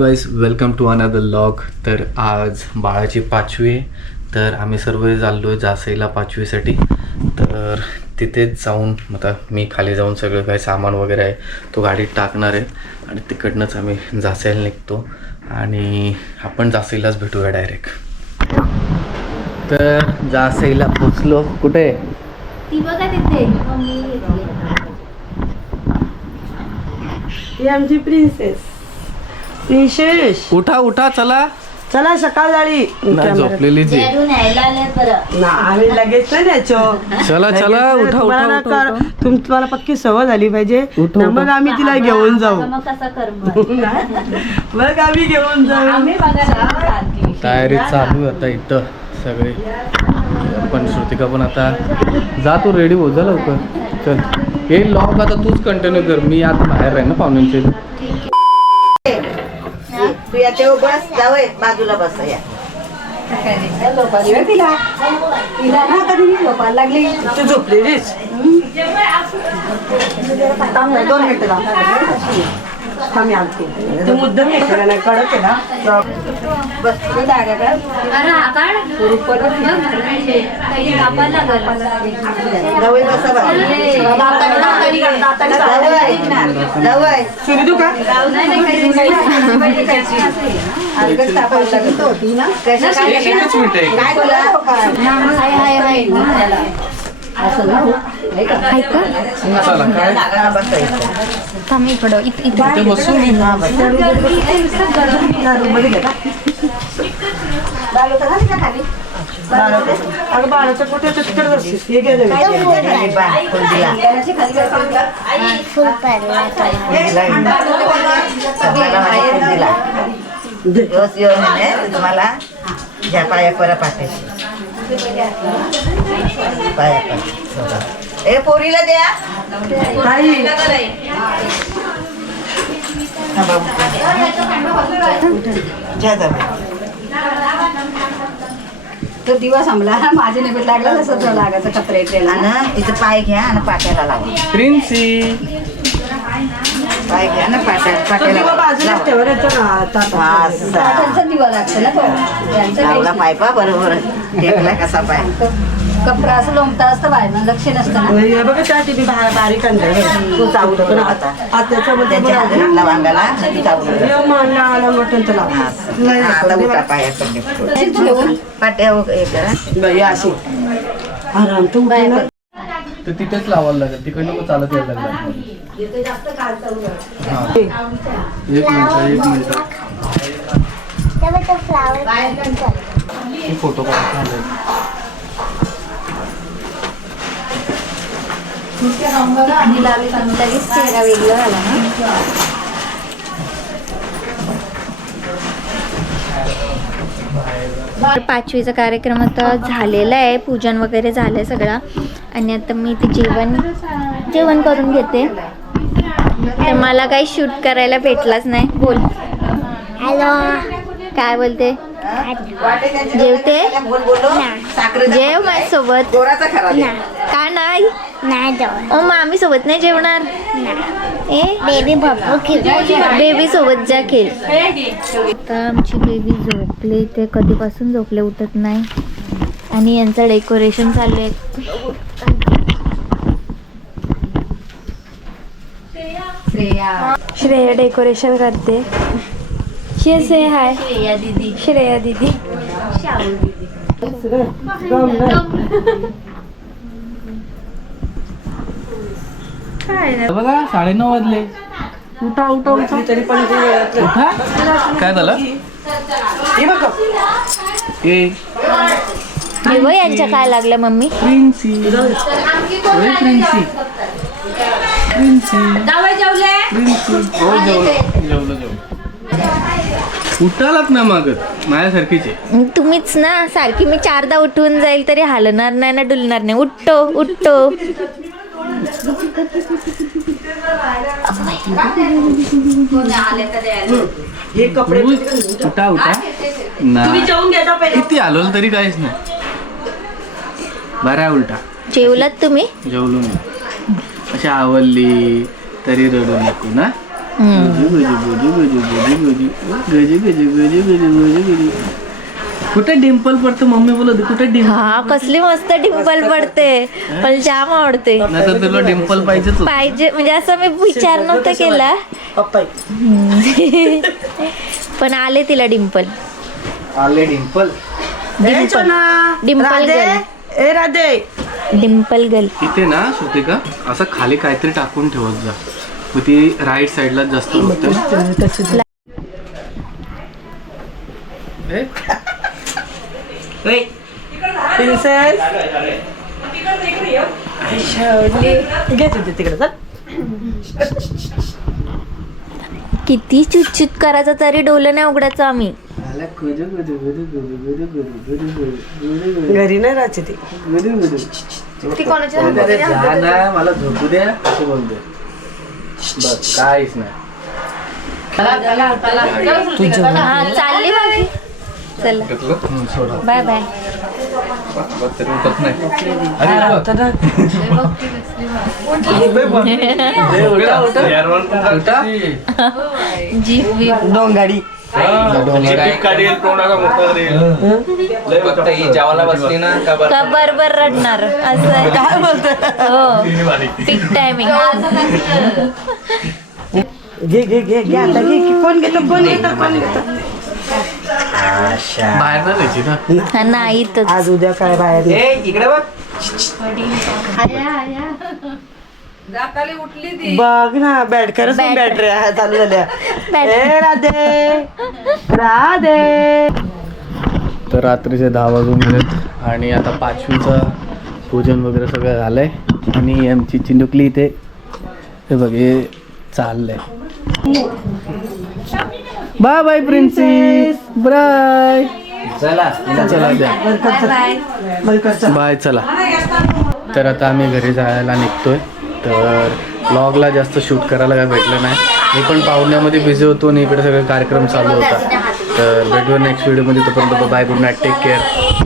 Guys, welcome to another vlog. तर आज बाळाची 5वी आहे. तर आम्ही सर्व चाललो आहे जासईला 5वीसाठी. तर तिथेच जाऊन आता मी खाली जाऊन सगळं काही सामान वगैरे आहे तो गाडीत टाकणार आहे आणि तिकडनंच आम्ही जासईला निघतो आणि आपण जासईलाच भेटूया डायरेक्ट. तर जासईला पोचलो. कुठे ती बघा तिथे ही आमची प्रिन्सेस प्रिन्सेस. उठा उठा, चला चला सकाळ झाली. नाही झोपलेली जी. न्यायला आले बरं. आम्ही लगेच नाही द्यायचो. चला चला, उठा तुम्हाला उठा ना उठा. तुम्हाला पक्की सवय झाली पाहिजे उठा, ना, मग आम्ही तिला घेऊन जाऊ. मग कसा कर मग आम्ही घेऊन जाऊ. आम्ही बघा तयारी चालू आहे आता इथं सगळे. पण श्रुतिका पण आता जा, तू रेडी हो जा लवकर. चल, हे लॉग आता तूच कंटिन्यू कर, मी आता बाहेर आहे ना पाहुण्यांचे. बस जावय बाजूला बस या. लागली तू झोपलेलीस. 2 मिनिटं आम्ही आणते. तू मुद्दाम घेतला नाही, कडक आहे ना. बस जावय बसा जावय सुरू देऊ का? एकच मिनिट आहे. काय बोला चला काय इथे बसू मी. अगं बाळाच्या पोटाच्या तिकडे बसलीस. हे घे लगेच. तुम्हाला ह्या पाया पर पाठायची पाया पर. ए पोरीला द्या. घ्या जाऊ. तो दिवस संपला. माझे निमित्त लागला तसं लागायचं कपडे ट्रेला. आणि इथं पाय घ्या आणि पाट्याला लावा. प्रिन्सी पाय घ्या ना पाट्याला दिवा बाजूलाच ठेवा रे. त्यांचा दिवा लागतो ना तो. त्यांचं लावला पाय पा बरोबर टेकला कसा पाय. कपडा असं लोंबता असतं बाहेर लक्ष नसतं ना. हे बघा त्यासाठी मी बारीक आणलं. तू चावू नको ना आता. त्याच्यामध्ये त्यांच्या हाताला वांगाला आला मटण तर लावा. आता उठा पायाकडे घेऊन पाट्या हे करा. बाई अशी आराम तर उठायला. तर तिथेच लावायला लागेल, तिकडनं मग चालत यायला लागलं. हां, एक मिनिट फोटो काढायचा. आणि लावली लगेच चेहरा वेगळा झाला ना. तर 5वीचा कार्यक्रम आता झालेला आहे, पूजन वगैरे झालंय सगळं. आणि आता मी ते जेवण करून घेते. तर मला काही शूट करायला भेटलाच नाही. बोल. हॅलो, काय बोलते? जेवते? जेव माझ्यासोबत. का नाही? ओ मामी सोबत नाही जेवणार. ए बेबी सोबत जा खेळ. आता आमची बेबी झोपले, ते कधीपासून झोपले, उठत नाही. आणि यांचं डेकोरेशन चालू आहे. श्रेया डेकोरेशन करते. से हाय श्रेया दीदी. बघा 9:30 वाजले. उठा उठा उठा. तरी पण उठा. काय झालं? हे बघ हे यांच्या काय लागलं मम्मी? प्रिन्सी प्रिन्सी जेवलं. उठालात ना मागत माझ्यासारखीच आहे. तुम्हीच ना सारखी. मी 4दा उठून जाईल तरी हलणार नाही ना, डुलणार नाही. उठतो उठतो. हे कपडे उठा उठा ना. किती आलो तरी काहीच नाही. बरा उलटा. जेवलात तुम्ही? जेवलो मी. अशी आवडली तरी रडू नको ना. कुठे डिंपल पडतं मम्मी बोलत होती, कुठे डिंपल हा कसली मस्त डिंपल पडते मला जाम आवडते नाही तर तुला डिंपल पाहिजेच होतं. पाहिजे म्हणजे असं मी विचार नव्हता केला पप्पा पण आले तिला डिंपल आले डिंपल. डिंपल गर्ल ए राधे डिंपल गर्ल. इथे ना श्रुतिका असं खाली काहीतरी टाकून ठेवत जा, मग ती राईट साईडला जास्त बघते. प्रिन्सेस घे तुझे तिकडे चल. किती चुटचुट करायचं तरी डोलं नाही उघडायचं आम्ही. घरी नाही राहायची ती. मला झोपू द्या असं बोलते बस, काहीच नाही. हा चालली माझी. चला सोडा बाय बाय. तरी उठत नाही. जीप बीप डोंगाडी जेवायला बसली ना का का बरोबर रडणार असं आहे. काय बोलतोय? हो पीक टायमिंग. घे घे घे घे आता घे. कोण घेतं कोण घेतं कोण घेतं? बाहेर ना जायची ना. हा नाही इथंच. आज उद्या काय बाहेर इकडे बघ. बघ ना बॅटकरच बॅट. बॅटरी चालू झाल्या. बॅट. ए राधे राधे. तर रात्रीचे 10 वाजून गेलेत आणि आता 5वीचं पूजन वगैरे सगळं झालंय आणि आमची चिंडुकली इथे हे बघ हे चाललंय. Bye bye princess bye. चला द्या बाय. चला तर आता आम्ही घरी जायला निघतोय. तर ब्लॉगला जास्त शूट करायला काय भेटलं नाही. मी पण पाहुण्यामध्ये बिझी होतो आणि इकडे सगळे कार्यक्रम चालू होता. तर भेटूया नेक्स्ट व्हिडिओमध्ये. तोपर्यंत bye, good night, take care.